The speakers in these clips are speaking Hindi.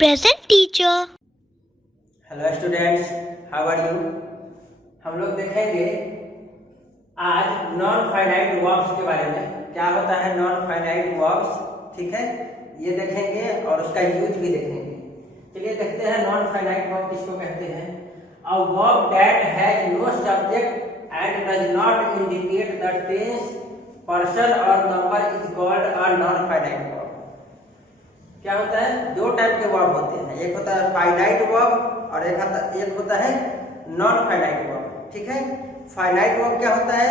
Present teacher. Hello students, how are you. हम लोग देखेंगे आज नॉन फाइनाइट वर्ब्स के बारे में। क्या होता है नॉन फाइनाइट वर्ब्स, ठीक है, ये देखेंगे और उसका यूज भी देखेंगे। चलिए देखते हैं नॉन फाइनाइट वर्ब किसको कहते हैं। A verb that has no subject and does not indicate the tense, person और number is called a non finite verb. क्या होता है, दो टाइप के वर्ब होते हैं, एक होता है फाइनाइट वर्ब और एक होता है नॉन फाइनाइट वर्ब, ठीक है। फाइनाइट वर्ब क्या होता है,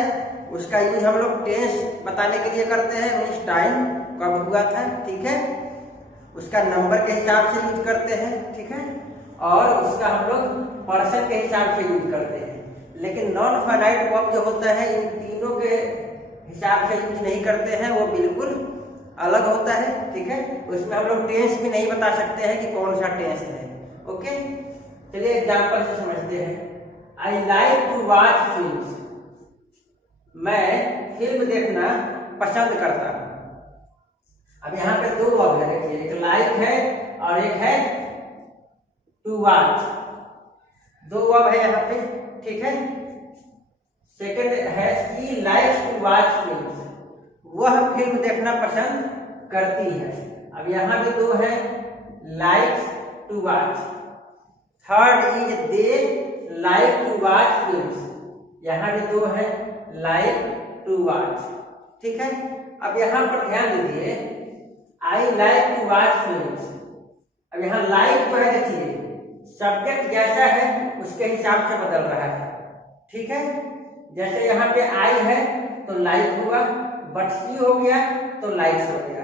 उसका यूज हम लोग टेंस बताने के लिए करते हैं, मीन्स टाइम कब हुआ था, ठीक है, उसका नंबर के हिसाब से यूज करते हैं, ठीक है, और उसका हम लोग पर्सन के हिसाब से यूज करते हैं। लेकिन नॉन फाइनाइट वर्ब जो होता है इन तीनों के हिसाब से यूज नहीं करते हैं, वो बिल्कुल अलग होता है, ठीक है। उसमें हम लोग टेंस भी नहीं बता सकते हैं कि कौन सा टेंस है, ओके। चलिए एग्जांपल से समझते हैं। I like to watch films, मैं फिल्म देखना पसंद करता हूं। अब यहाँ पे दो वर्ब है, देखिए, एक लाइक है और एक है टू वॉच, दो वर्ब है यहाँ पे, ठीक है। सेकंड है she likes to watch films, वह फिल्म देखना पसंद करती है। अब यहाँ पे दो है likes to watch. Third is they like to watch films, यहाँ पे दो है लाइक टू वॉच, ठीक है। अब यहाँ पर ध्यान दीजिए, I like to watch films. अब यहाँ लाइक जो है, देखिए, सब्जेक्ट जैसा है उसके हिसाब से बदल रहा है, ठीक है। जैसे यहाँ पे आई है तो लाइक हुआ, बट सी हो गया तो लाइक्स हो गया।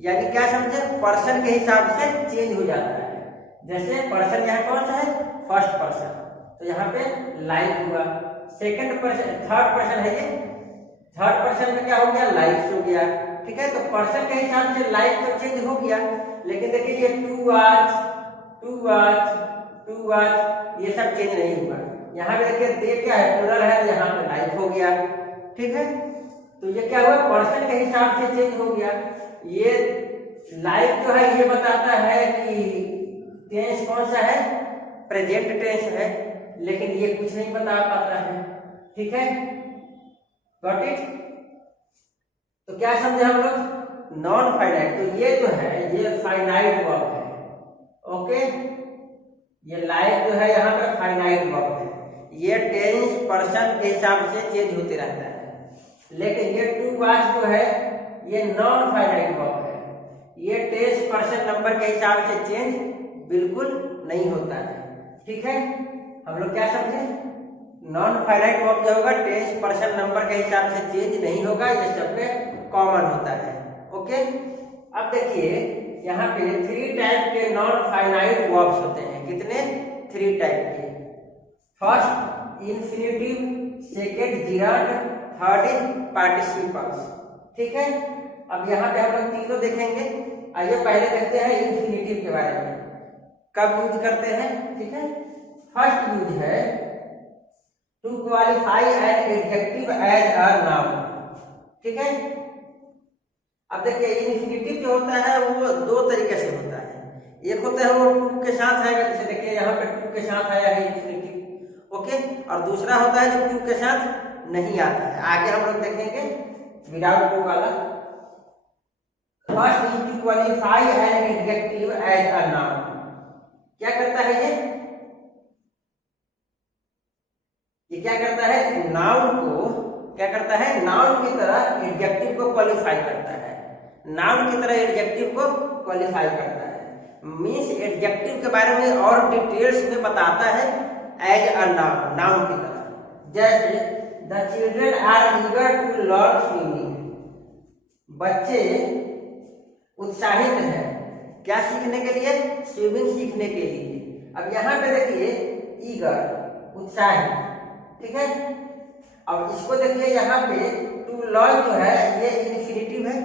यानी क्या समझे, पर्सन के हिसाब से चेंज हो जाता है। जैसे पर्सन यहाँ कौन सा है, फर्स्ट पर्सन, तो यहाँ पे लाइक हुआ। सेकंड पर्सन, थर्ड पर्सन है ये, थर्ड पर्सन में क्या हो गया, लाइक्स हो गया, ठीक है। तो पर्सन के हिसाब से लाइक तो चेंज हो गया, लेकिन देखिए ये to watch, to watch, to watch, ये सब चेंज नहीं हुआ। यहाँ पे देखिए दे क्या है, प्लुरल है, तो यहाँ पे लाइक हो गया, ठीक है। तो ये क्या हुआ, पर्सन के हिसाब से चेंज हो गया। ये लाइक जो है ये बताता है कि टेंस कौन सा है, प्रेजेंट टेंस है, लेकिन ये कुछ नहीं बता पाता है, ठीक है। Got it. तो क्या समझे हम लोग, नॉन फाइनाइट, तो ये जो है ये फाइनाइट वर्ब है, ओके। ये लाइक जो है यहाँ पे फाइनाइट वर्ब है, ये टेंस पर्सन के हिसाब से चेंज होते रहता है। लेकिन ये टू वॉच जो है ये नॉन फाइनाइट वर्ब है, ये टेंस पर्सन नंबर के हिसाब से चेंज बिल्कुल नहीं होता है, ठीक है। हम लोग क्या समझे, नॉन फाइनाइट वर्ब जो होगा टेंस पर्सन नंबर के हिसाब से चेंज नहीं होगा, ये सब में कॉमन होता है, ओके। अब देखिए यहाँ पे थ्री टाइप के नॉन फाइनाइट वर्ब्स होते हैं। कितने, थ्री टाइप के। First infinitive, second gerund, third is participles, ठीक है। अब यहाँ पे हम लोग तीनों देखेंगे। आइए पहले देखते हैं इंफिनिटिव के बारे में, कब यूज करते हैं, ठीक है। फर्स्ट यूज है to qualify an adjective as a noun, ठीक है। अब देखिए इंफिनिटिव जो होता है वो दो तरीके से होता है। एक होता है वो टू के साथ आएगा, जैसे देखिए यहाँ पे टू के साथ आया है इंफिनिटिव, ओके। और दूसरा होता है जो टू के साथ नहीं आता है, आगे हम लोग देखेंगे विदाउट टू वाला। First is to qualify an adjective as a noun. क्या करता है ये क्या करता है, नाउन को क्या करता है, नाउन की तरह एडजेक्टिव को क्वालिफाई करता है, नाउन की तरह एडजेक्टिव को क्वालिफाई करता है। मीन्स एडजेक्टिव के बारे में और डिटेल्स में बताता है एज अ नाउन, नाउन की तरह। जैसे The children are eager to learn swimming, बच्चे उत्साहित हैं क्या सीखने के लिए, स्विमिंग सीखने के लिए। अब यहाँ पे देखिए ईगर, उत्साहित, ठीक है। अब इसको देखिए यहाँ पे टू लर्न जो है ये इंफिनिटिव है,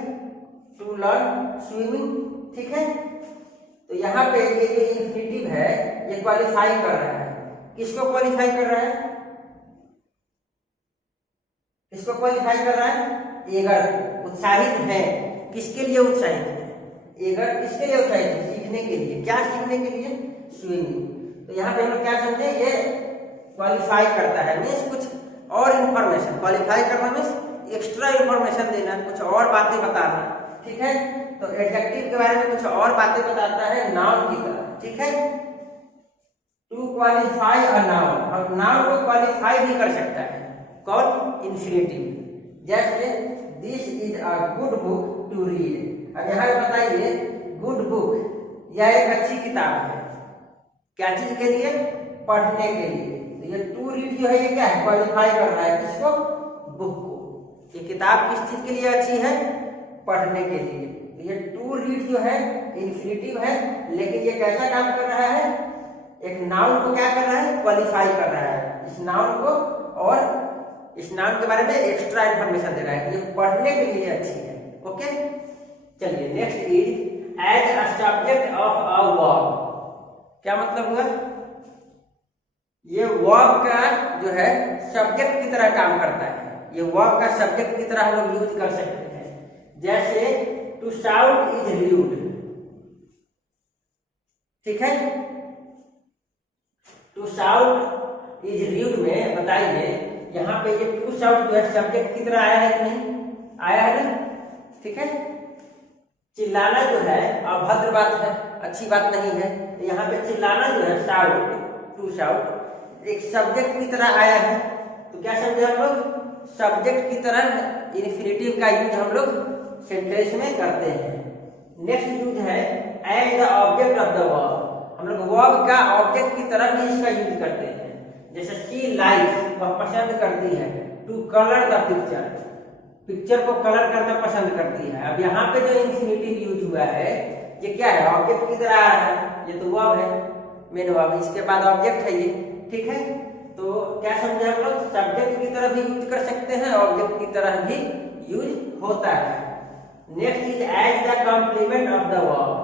टू लर्न स्विमिंग, ठीक है। तो यहाँ पे ये जो इंफिनिटिव है ये क्वालिफाई कर रहा है, किसको क्वालिफाई कर रहा है, किसको क्वालिफाई कर रहा है, ईगर, उत्साहित है। किसके लिए उत्साहित है, ईगर किसके लिए उत्साहित है, सीखने के लिए, क्या सीखने के लिए? स्विमिंग। तो यहाँ पे हम लोग क्या समझे, ये क्वालिफाई करता है, मीन्स कुछ और इन्फॉर्मेशन। क्वालिफाई करना मीन्स एक्स्ट्रा इन्फॉर्मेशन देना, कुछ और बातें बताना, ठीक है। तो एडजेक्टिव के बारे में कुछ और बातें बताता है नाउन की तरह, ठीक है। टू क्वालिफाई अ नाउन, अब नाउन को क्वालिफाई भी कर सकता है, कौन? इंफिनिटिव। जैसे this is a good book to read. अब यहाँ पे बताइए, गुड बुक यह एक अच्छी किताब है, क्या चीज के लिए? पढ़ने के लिए। तो ये टू रीड जो है ये क्या है? क्वालिफाई कर रहा है किसको? बुक को। ये किताब किस चीज के लिए अच्छी है? पढ़ने के लिए। तो ये टू रीड जो है इंफिनिटिव है, लेकिन ये कैसा काम कर रहा है? एक नाउन को क्या कर रहा है? क्वालिफाई कर रहा है इस नाउन को, और इस नाउन के बारे में एक्स्ट्रा इंफॉर्मेशन दे रहा है कि ये पढ़ने के लिए अच्छी है। ओके, चलिए next is as a subject of a verb. क्या मतलब हुआ? ये वर्ब का जो है सब्जेक्ट की तरह काम करता है, ये वर्ब का सब्जेक्ट की तरह हम लोग यूज कर सकते हैं। जैसे टू शाउट इज र्यूड, ठीक है। टू शाउट इज र्यूड में बताइए, यहाँ पे ये टू शाउट जो है सब्जेक्ट की तरह आया है कि नहीं? आया है ना, ठीक है। चिल्लाना जो है अभद्र बात है, अच्छी बात नहीं है। तो यहाँ पे चिल्लाना जो है शाउट, टू शाउट एक सब्जेक्ट की तरह आया है। तो क्या समझे हम लोग? सब्जेक्ट की तरह इन्फिनिटिव का यूज हम लोग सेंटेंस में करते हैं। नेक्स्ट यूज है as the object of the verb. हम लोग वर्ब का ऑब्जेक्ट की तरह भी इसका यूज करते हैं। जैसे शी लाइक्स, वह पसंद करती है, to colour the picture, picture को कलर करना पसंद करती है। अब यहाँ पे जो इन्फिनिटिव यूज हुआ है ये क्या है? ऑब्जेक्ट की तरह आ रहा है, ये तो वर्ब है, मेन वर्ब, इसके बाद ऑब्जेक्ट है ये, ठीक है। तो क्या समझे हम लोग? सब्जेक्ट की तरह भी यूज कर सकते हैं, ऑब्जेक्ट की तरह भी यूज होता है। Next is as the complement of the verb.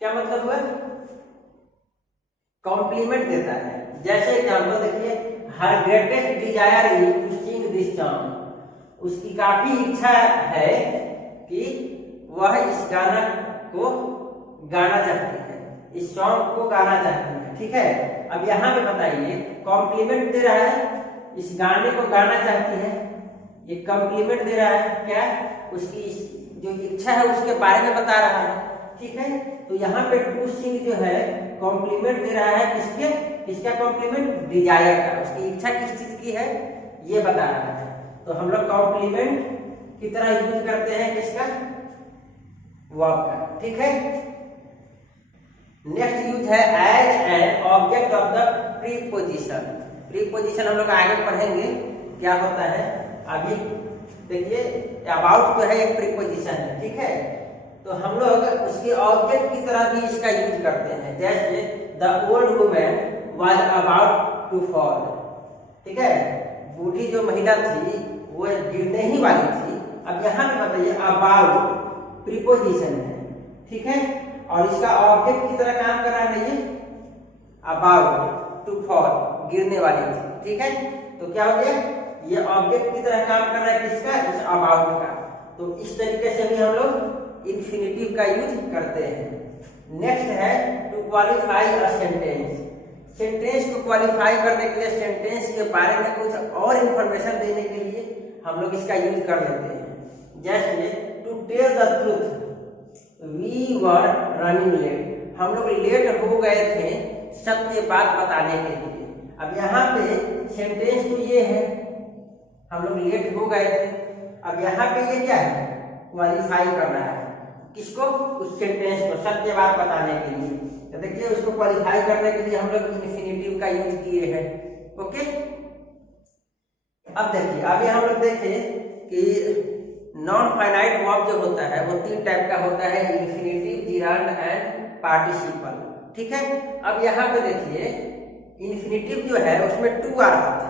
क्या मतलब हुआ? कॉम्प्लीमेंट देता है। जैसे एग्जाम्पल देखिए, her greatest desire is to sing this song. उसकी काफी इच्छा है कि वह इस गाना को गाना चाहती है, इस सॉन्ग को गाना चाहती है, ठीक है। अब यहाँ पे बताइए, कॉम्प्लीमेंट दे रहा है, इस गाने को गाना चाहती है, ये कॉम्प्लीमेंट दे रहा है, क्या? उसकी जो इच्छा है उसके बारे में बता रहा है, ठीक है। तो यहाँ पे टू सिंग जो है कॉम्प्लीमेंट दे रहा है किसके? किसका कॉम्प्लीमेंट? डिजायर का, उसकी इच्छा किस चीज की है ये बता रहा है। तो हम लोग कॉम्प्लीमेंट की तरह यूज करते हैं किसका? वर्ब का, ठीक है। नेक्स्ट यूज है as an object of the preposition. Preposition हम लोग आगे पढ़ेंगे क्या होता है। अभी देखिए, अबाउट जो है एक प्रीपोजिशन है, ठीक है। तो हम लोग उसके ऑब्जेक्ट की तरह भी इसका यूज करते हैं। जैसे the old woman was about to fall, ठीक है। बूढ़ी जो महिला थी वो गिरने ही वाली थी। अब यहाँ पे बताइए, अबाउट प्रीपोजिशन है, ठीक है, और इसका ऑब्जेक्ट की तरह काम कर रहा है ये अबाउट टू फॉल, गिरने वाली थी, ठीक है। तो क्या हो गया? ये ऑब्जेक्ट की तरह काम कर रहा है किसका? इस अबाउट का। तो इस तरीके से भी हम लोग इन्फिनिटिव का यूज करते हैं। नेक्स्ट है to qualify a sentence. Sentence को क्वालिफाई करने के लिए, सेंटेंस के बारे में कुछ और इंफॉर्मेशन देने के लिए हम लोग इसका यूज कर लेते हैं। जैसे to tell the truth we were running late, हम लोग लेट हो गए थे सत्य बात बताने के लिए। अब यहाँ पे सेंटेंस तो ये है, हम लोग लेट हो गए थे। अब यहाँ पे ये क्या है? क्वालिफाई कर रहा है किसको? उस सेंटेंस को, सत्य बात बताने के लिए। तो देखिए, उसको क्वालिफाई करने के लिए हम लोग इन्फिनिटिव का यूज किए हैं। ओके, अब देखिए, अभी हम लोग देखें कि नॉन फाइनाइट वर्ब जो होता है वो तीन टाइप का होता है, इन्फिनिटिव, जिरांड एंड पार्टिसिपल, ठीक है। अब यहाँ पे देखिए, इन्फिनिटिव जो है उसमें टू आ रहा था,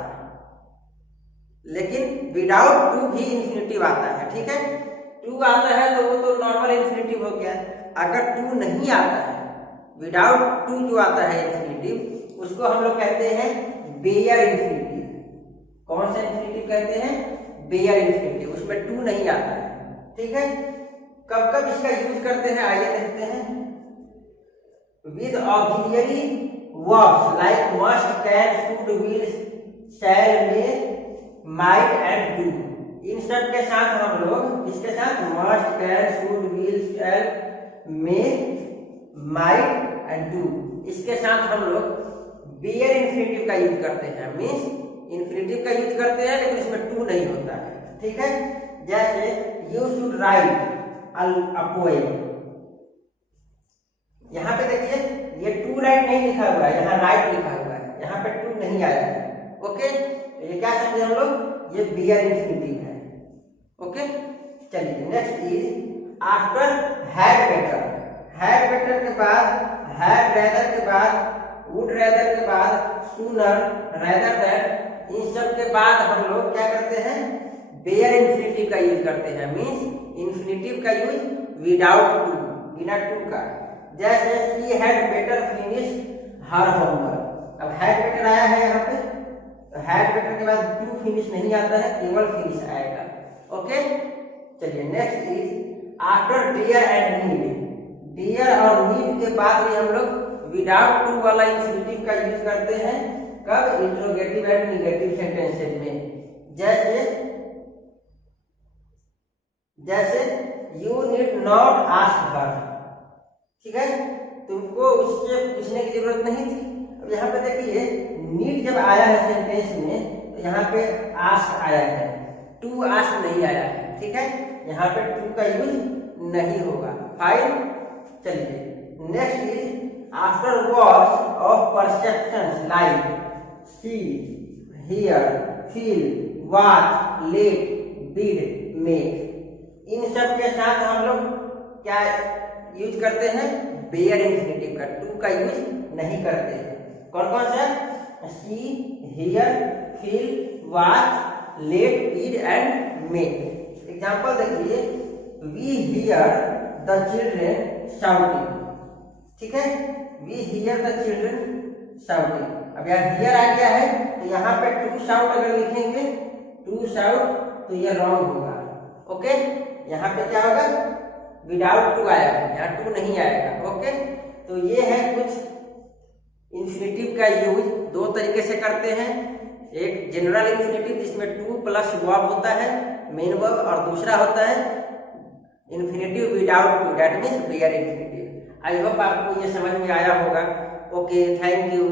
लेकिन विदाउट टू भी इन्फिनिटिव आता है, ठीक है। टू आता है तो वो तो नॉर्मल इन्फिनिटिव हो गया। अगर टू नहीं आता है, विदाउट टू जो आता है इन्फिनिटिव, उसको हम लोग कहते हैं बेयर इन्फिनिटिव। कौन सा इन्फिनिटिव कहते हैं? बेयर इन्फिनिटिव, उसमें टू नहीं आता है, ठीक है। कब कब इसका यूज करते हैं आइए देखते हैं। with auxiliary verbs like must, can, should, will, shall, may, might and do। इन सब के साथ हम लोग इसके साथ must, can, should, will, shall, may, might and do, इसके साथ हम लोग बेयर इन्फिनेटिव का यूज करते हैं। मीन्स इन्फिनेटिव का यूज करते हैं लेकिन इसमें टू नहीं होता है। ठीक है, जैसे you should write a poem. यहाँ पे देखिए ये टू राइट नहीं लिखा हुआ है, यहाँ राइट लिखा हुआ है, यहाँ पे टू नहीं आया है। ओके, ये क्या समझे हम लोग, ये बेयर इन्फिनेटिव है। ओके, चलिए next is after had better. Had better के बाद, हैड रेदर के बाद, वुड रेदर के बाद, सूनर, रेदर दैट, इन सब के बाद हम लोग क्या करते हैं, बेयर इन्फिनेटिव का यूज करते हैं। मीन्स इन्फिनेटिव का यूज विदाउट टू, बिना टू का। जैसे she had better finish her homework. अब हैड बेटर आया है यहाँ पे, तो हैड बेटर के बाद टू फिनिश नहीं आता है, केवल फिनिश आएगा। ओके, चलिए next is after dare and need. Dare और नीड के बाद भी हम लोग विदाउट टू वाला इन्फिनेटिव का यूज करते हैं। कब, इंट्रोगेटिव एंड निगेटिव सेंटेंसेस में। जैसे you need not ask her. ठीक है, तुमको उससे पूछने की जरूरत नहीं थी। अब यहाँ पे देखिए नीड जब आया है सेंटेंस में तो यहाँ पे आस्क आया है, टू आस्क नहीं आया है। ठीक है, यहाँ पे टू का यूज नहीं होगा। फाइन, चलिए next is after words of perceptions like see, hear, feel, watch, let, did, make, इन सब के साथ हम लोग क्या यूज करते हैं, बेयर इन्फिनेटिव का, टू का यूज नहीं करते हैं। कौन कौन सा, see, hear, feel, watch, let, did and make. Example देखिए, we hear the children shouting. ठीक है, we hear the children shouting. अब यहाँ हियर आ गया है तो यहाँ पे टू शाउट अगर लिखेंगे, टू शाउट, तो ये रॉन्ग होगा। ओके, यहाँ पे क्या होगा, विदाउट टू आएगा, यहाँ टू नहीं आएगा। ओके, तो ये है कुछ इन्फिनेटिव का यूज दो तरीके से करते हैं। एक जनरल इन्फिनेटिव जिसमें टू प्लस वर्ब होता है, मेन वर्ब, और दूसरा होता है infinitive without to, that means bare infinitive. I hope आपको ये समझ में आया होगा। Okay, thank you.